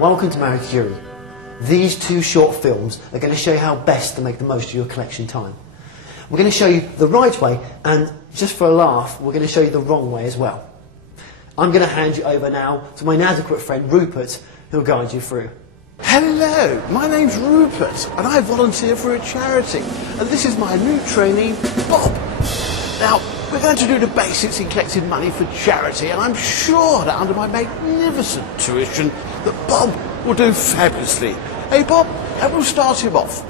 Welcome to Marie Curie. These two short films are going to show you how best to make the most of your collection time. We're going to show you the right way, and just for a laugh, we're going to show you the wrong way as well. I'm going to hand you over now to my inadequate friend Rupert, who'll guide you through. Hello, my name's Rupert and I volunteer for a charity, and this is my new trainee, Bob. Now, we're going to do the basics in collecting money for charity, and I'm sure that under my magnificent tuition that Bob will do fabulously. Hey Bob, and we'll start him off.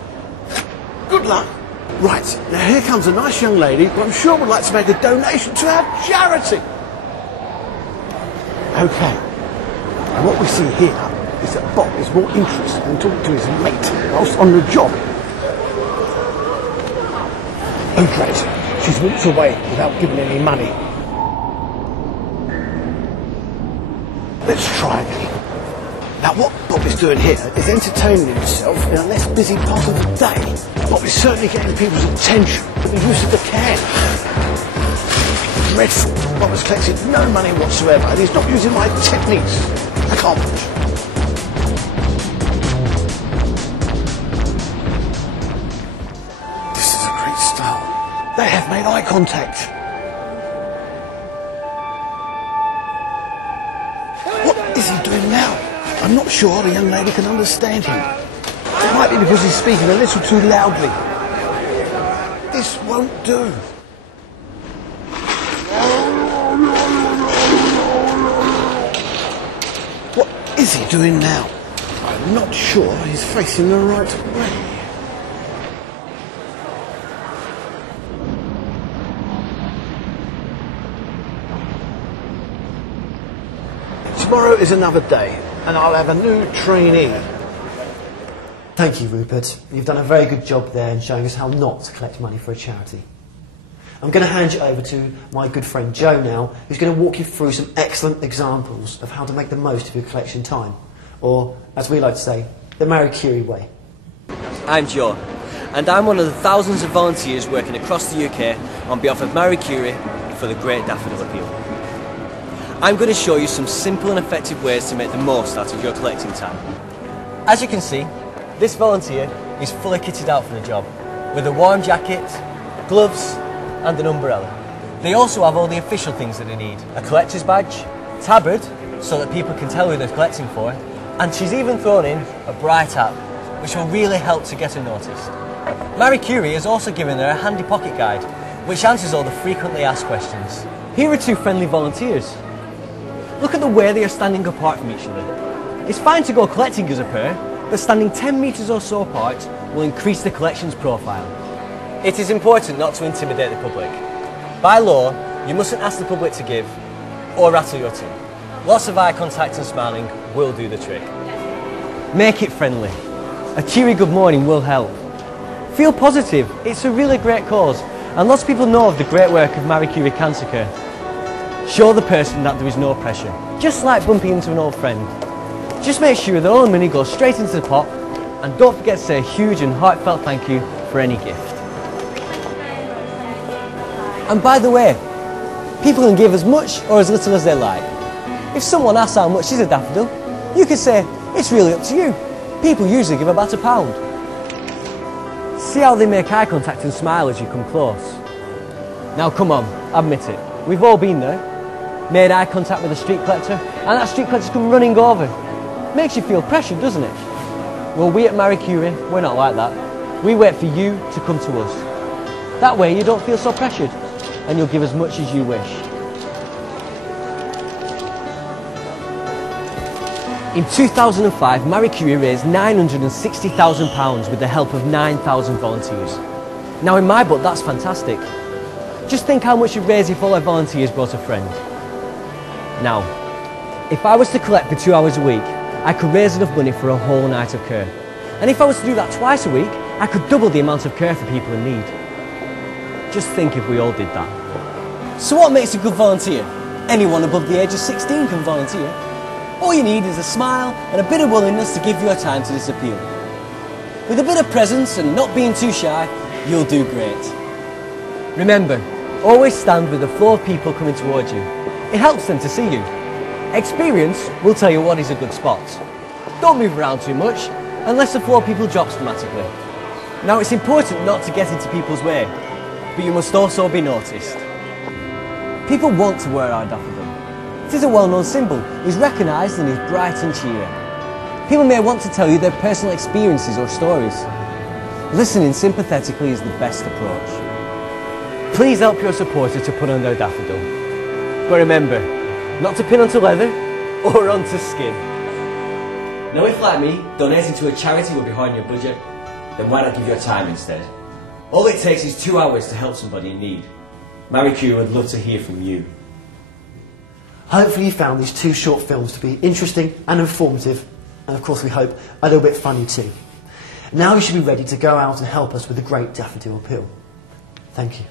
Good luck. Right, now here comes a nice young lady who I'm sure would like to make a donation to our charity. Okay, and what we see here is that Bob is more interested in talking to his mate whilst on the job. Oh great, she's walked away without giving any money. Let's try again. Now what Bob is doing here is entertaining himself in a less busy part of the day. Bob is certainly getting people's attention with the use of the can. Dreadful. Bob has collected no money whatsoever, and he's not using my techniques. I can't watch. This is a great start. They have made eye contact. What is he doing now? I'm not sure the young lady can understand him. It might be because he's speaking a little too loudly. This won't do. What is he doing now? I'm not sure he's facing the right way. Tomorrow is another day, and I'll have a new trainee. Thank you, Rupert. You've done a very good job there in showing us how not to collect money for a charity. I'm going to hand you over to my good friend Joe now, who's going to walk you through some excellent examples of how to make the most of your collection time. Or, as we like to say, the Marie Curie way. I'm Joe, and I'm one of the thousands of volunteers working across the UK on behalf of Marie Curie for the Great Daffodil Appeal. I'm going to show you some simple and effective ways to make the most out of your collecting time. As you can see, this volunteer is fully kitted out for the job, with a warm jacket, gloves and an umbrella. They also have all the official things that they need: a collector's badge, tabard so that people can tell who they're collecting for, and she's even thrown in a bright hat, which will really help to get her noticed. Marie Curie has also given her a handy pocket guide, which answers all the frequently asked questions. Here are two friendly volunteers. Look at the way they are standing apart from each other. It's fine to go collecting as a pair, but standing 10 metres or so apart will increase the collection's profile. It is important not to intimidate the public. By law, you mustn't ask the public to give or rattle your tin. Lots of eye contact and smiling will do the trick. Make it friendly. A cheery good morning will help. Feel positive, it's a really great cause, and lots of people know of the great work of Marie Curie Cancer Care. Show the person that there is no pressure, just like bumping into an old friend. Just make sure that all the money goes straight into the pot, and don't forget to say a huge and heartfelt thank you for any gift. And by the way, people can give as much or as little as they like. If someone asks how much is a daffodil, you can say, it's really up to you. People usually give about £1. See how they make eye contact and smile as you come close. Now come on, admit it, we've all been there. Made eye contact with a street collector, and that street collector's come running over. Makes you feel pressured, doesn't it? Well, we at Marie Curie, we're not like that. We wait for you to come to us. That way you don't feel so pressured, and you'll give as much as you wish. In 2005, Marie Curie raised £960,000 with the help of 9,000 volunteers. Now in my book, that's fantastic. Just think how much you'd raise if all our volunteers brought a friend. Now, if I was to collect for 2 hours a week, I could raise enough money for a whole night of care. And if I was to do that twice a week, I could double the amount of care for people in need. Just think if we all did that. So what makes a good volunteer? Anyone above the age of 16 can volunteer. All you need is a smile and a bit of willingness to give your time to this appeal. With a bit of presence and not being too shy, you'll do great. Remember, always stand with the flow of people coming towards you. It helps them to see you. Experience will tell you what is a good spot. Don't move around too much, unless the floor people drops dramatically. Now it's important not to get into people's way, but you must also be noticed. People want to wear our daffodil. It is a well-known symbol, is recognised and is bright and cheery. People may want to tell you their personal experiences or stories. Listening sympathetically is the best approach. Please help your supporter to put on their daffodil. But remember, not to pin onto leather or onto skin. Now if, like me, donating to a charity will be high on your budget, then why not give your time instead? All it takes is 2 hours to help somebody in need. Marie Curie would love to hear from you. Hopefully you found these 2 short films to be interesting and informative, and of course we hope a little bit funny too. Now you should be ready to go out and help us with the great Daffodil Appeal. Thank you.